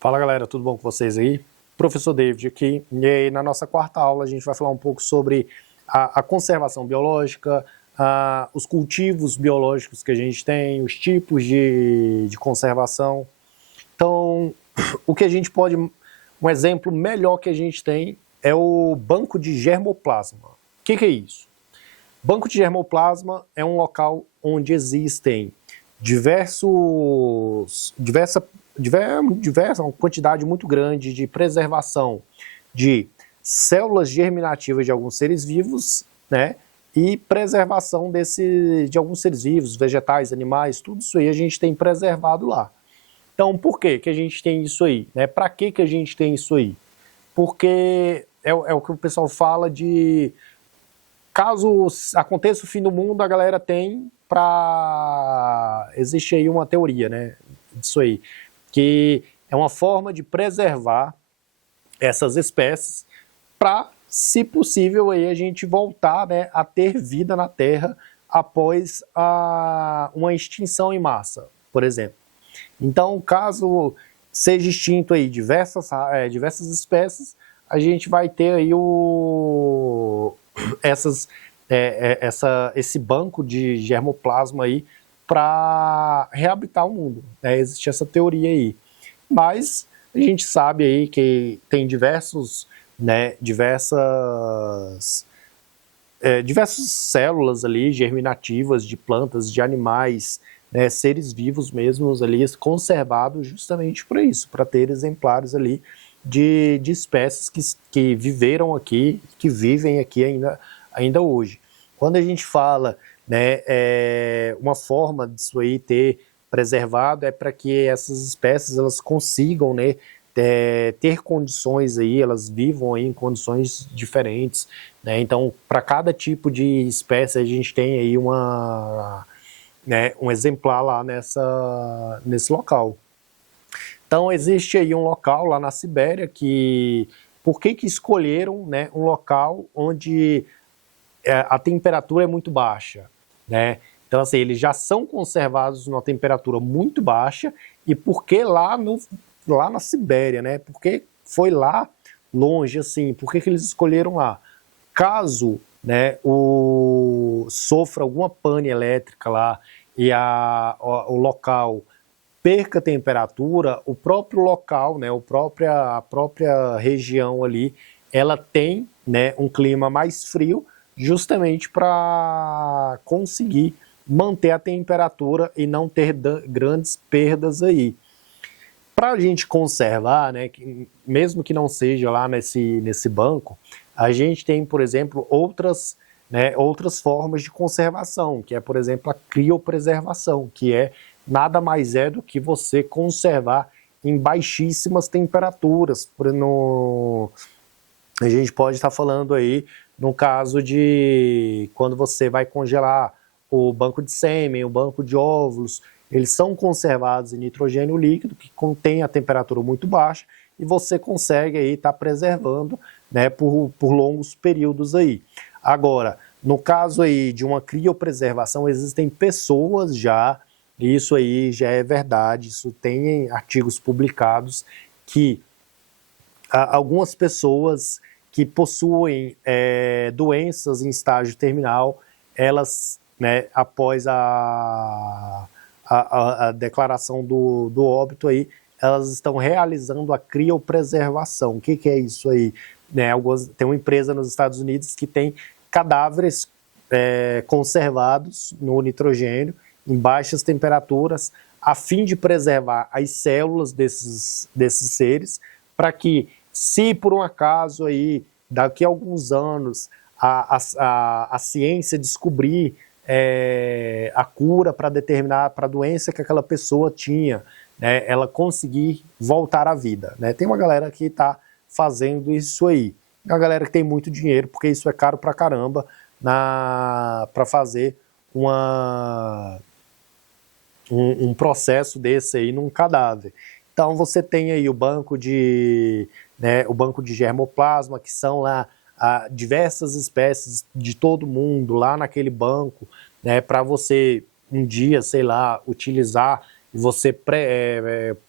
Fala galera, tudo bom com vocês aí? Professor David aqui, e aí na nossa quarta aula a gente vai falar um pouco sobre a conservação biológica, os cultivos biológicos que a gente tem, os tipos de conservação. Então, o que a gente pode, um exemplo melhor que a gente tem é o banco de germoplasma. O que é isso? Banco de germoplasma é um local onde existem diversa uma quantidade muito grande de preservação de células germinativas de alguns seres vivos, né? E preservação de alguns seres vivos, vegetais, animais, tudo isso aí a gente tem preservado lá. Então, por que a gente tem isso aí? Né? Para que a gente tem isso aí? Porque é o que o pessoal fala de caso aconteça o fim do mundo, a galera tem para... Existe aí uma teoria, né, disso aí, que é uma forma de preservar essas espécies para, se possível, aí a gente voltar, né, a ter vida na Terra após uma extinção em massa, por exemplo. Então, caso seja extinto aí diversas espécies, a gente vai ter aí esse banco de germoplasma aí para reabitar o mundo. Existe essa teoria aí. Mas a gente sabe aí que tem diversas células ali germinativas de plantas, de animais, né, seres vivos mesmos ali conservados justamente para isso, para ter exemplares ali de espécies que viveram aqui, que vivem aqui ainda hoje. Quando a gente fala, né, uma forma disso aí ter preservado é para que essas espécies elas consigam, né, ter condições aí, elas vivam aí em condições diferentes, né? Então, para cada tipo de espécie a gente tem aí um exemplar lá nesse local. Então, existe aí um local lá na Sibéria que... Por que escolheram, né, um local onde a temperatura é muito baixa, né? Então, assim, eles já são conservados numa temperatura muito baixa e por que lá na Sibéria, né? Porque foi lá longe, assim, por que eles escolheram lá? Caso, né, sofra alguma pane elétrica lá e o local perca temperatura, o próprio local, né, a própria região ali, ela tem, né, um clima mais frio, justamente para conseguir manter a temperatura e não ter grandes perdas aí. Para a gente conservar, né, mesmo que não seja lá nesse banco, a gente tem, por exemplo, outras formas de conservação, que é, por exemplo, a criopreservação, que nada mais é do que você conservar em baixíssimas temperaturas. A gente pode estar falando aí no caso de quando você vai congelar o banco de sêmen, o banco de óvulos, eles são conservados em nitrogênio líquido, que contém a temperatura muito baixa, e você consegue aí estar preservando, né, por longos períodos aí. Agora, no caso aí de uma criopreservação, existem pessoas já, isso aí já é verdade, isso tem artigos publicados, que algumas pessoas que possuem doenças em estágio terminal, elas, né, após a declaração do óbito aí, elas estão realizando a criopreservação. O que é isso aí? Né, tem uma empresa nos Estados Unidos que tem cadáveres conservados no nitrogênio em baixas temperaturas, a fim de preservar as células desses seres, para que, se por um acaso aí, daqui a alguns anos, a ciência descobrir a cura para a doença que aquela pessoa tinha, né, ela conseguir voltar à vida, né? Tem uma galera que está fazendo isso aí, uma galera que tem muito dinheiro, porque isso é caro pra caramba, para fazer um processo desse aí num cadáver. Então você tem aí o banco de germoplasma, que são lá diversas espécies de todo mundo lá naquele banco, né, para você um dia, sei lá, utilizar você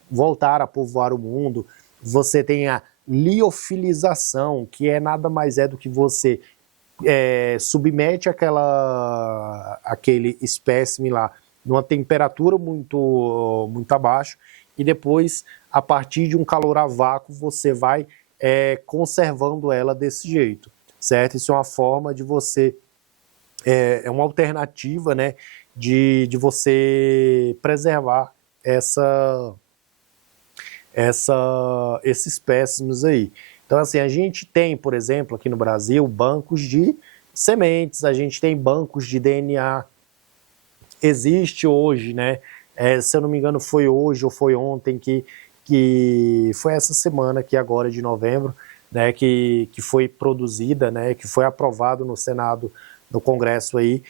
voltar a povoar o mundo, você tem a liofilização, que é nada mais do que você submete aquele espécime lá numa temperatura muito abaixo e depois, a partir de um calor a vácuo, você vai conservando ela desse jeito, certo? Isso é uma forma de você, é uma alternativa, né, de você preservar esses espécimes aí. Então, assim, a gente tem, por exemplo, aqui no Brasil, bancos de sementes, a gente tem bancos de DNA. Existe hoje, né? Se eu não me engano, foi hoje ou foi ontem que foi essa semana aqui agora de novembro, né? Que foi produzida, né? Que foi aprovado no Senado, no Congresso aí,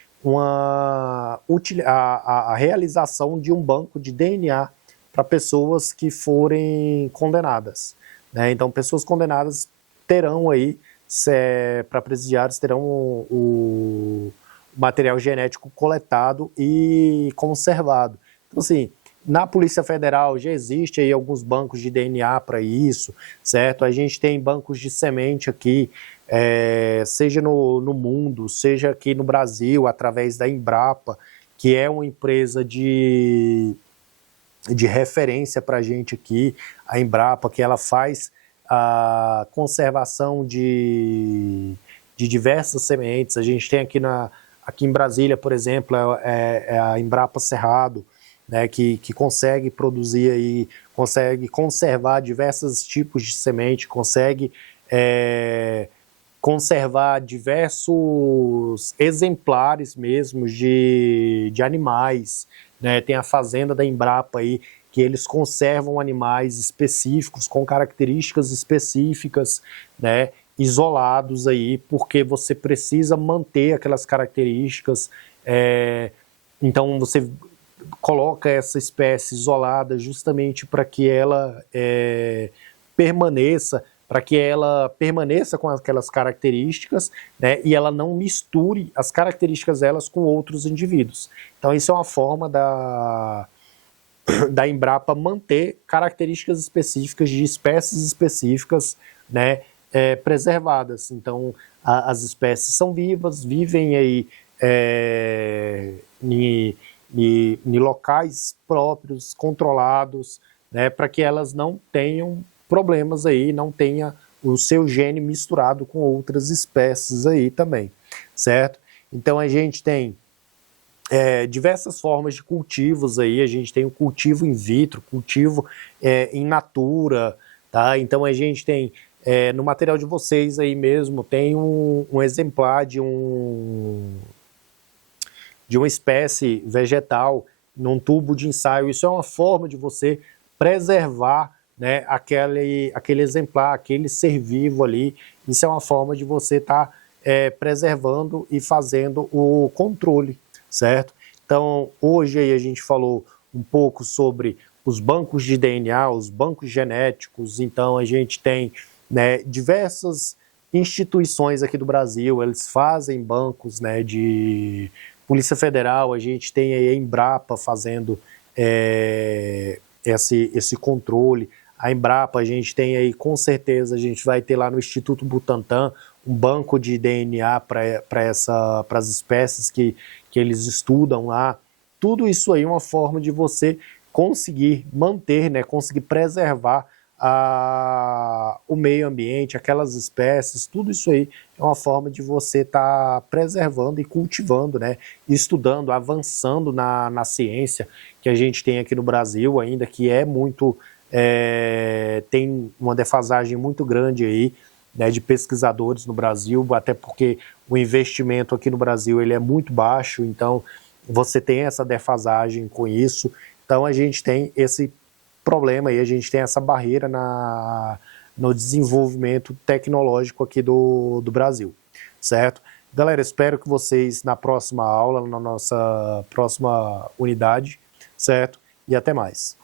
a realização de um banco de DNA para pessoas que forem condenadas, né? Então, pessoas condenadas terão aí, para presidiários, terão o material genético coletado e conservado. Então, assim, na Polícia Federal já existe aí alguns bancos de DNA para isso, certo? A gente tem bancos de semente aqui, seja no mundo, seja aqui no Brasil, através da Embrapa, que é uma empresa de referência para a gente aqui, a Embrapa, que ela faz a conservação de diversas sementes. A gente tem aqui em Brasília, por exemplo, a Embrapa Cerrado, né, que consegue produzir aí, consegue conservar diversos tipos de semente, consegue conservar diversos exemplares mesmo de animais, né? Tem a fazenda da Embrapa aí, que eles conservam animais específicos, com características específicas, né? Isolados aí, porque você precisa manter aquelas características, então você coloca essa espécie isolada justamente para que ela permaneça com aquelas características, né, e ela não misture as características delas com outros indivíduos. Então isso é uma forma da Embrapa manter características específicas de espécies específicas, né, preservadas. Então as espécies são vivas, vivem aí em locais próprios, controlados, né, para que elas não tenham problemas aí, não tenha o seu gene misturado com outras espécies aí também, certo? Então a gente tem diversas formas de cultivos aí, a gente tem o cultivo in vitro, cultivo in natura, tá? Então a gente tem, no material de vocês aí mesmo, tem um exemplar de uma espécie vegetal num tubo de ensaio. Isso é uma forma de você preservar, né, aquele exemplar, aquele ser vivo ali. Isso é uma forma de você estar preservando e fazendo o controle, certo? Então, hoje aí a gente falou um pouco sobre os bancos de DNA, os bancos genéticos. Então, a gente tem, né, diversas instituições aqui do Brasil, eles fazem bancos, né, de Polícia Federal, a gente tem aí a Embrapa fazendo esse controle. A Embrapa, a gente tem aí, com certeza, a gente vai ter lá no Instituto Butantan um banco de DNA para as espécies que eles estudam lá. Tudo isso aí é uma forma de você conseguir manter, né, conseguir preservar o meio ambiente, aquelas espécies, tudo isso aí é uma forma de você estar preservando e cultivando, né, estudando, avançando na ciência que a gente tem aqui no Brasil ainda, que é muito, tem uma defasagem muito grande aí, né, de pesquisadores no Brasil, até porque o investimento aqui no Brasil ele é muito baixo, então você tem essa defasagem com isso, então a gente tem esse problema e a gente tem essa barreira no desenvolvimento tecnológico aqui do Brasil, certo? Galera, espero que vocês na próxima aula, na nossa próxima unidade, certo? E até mais.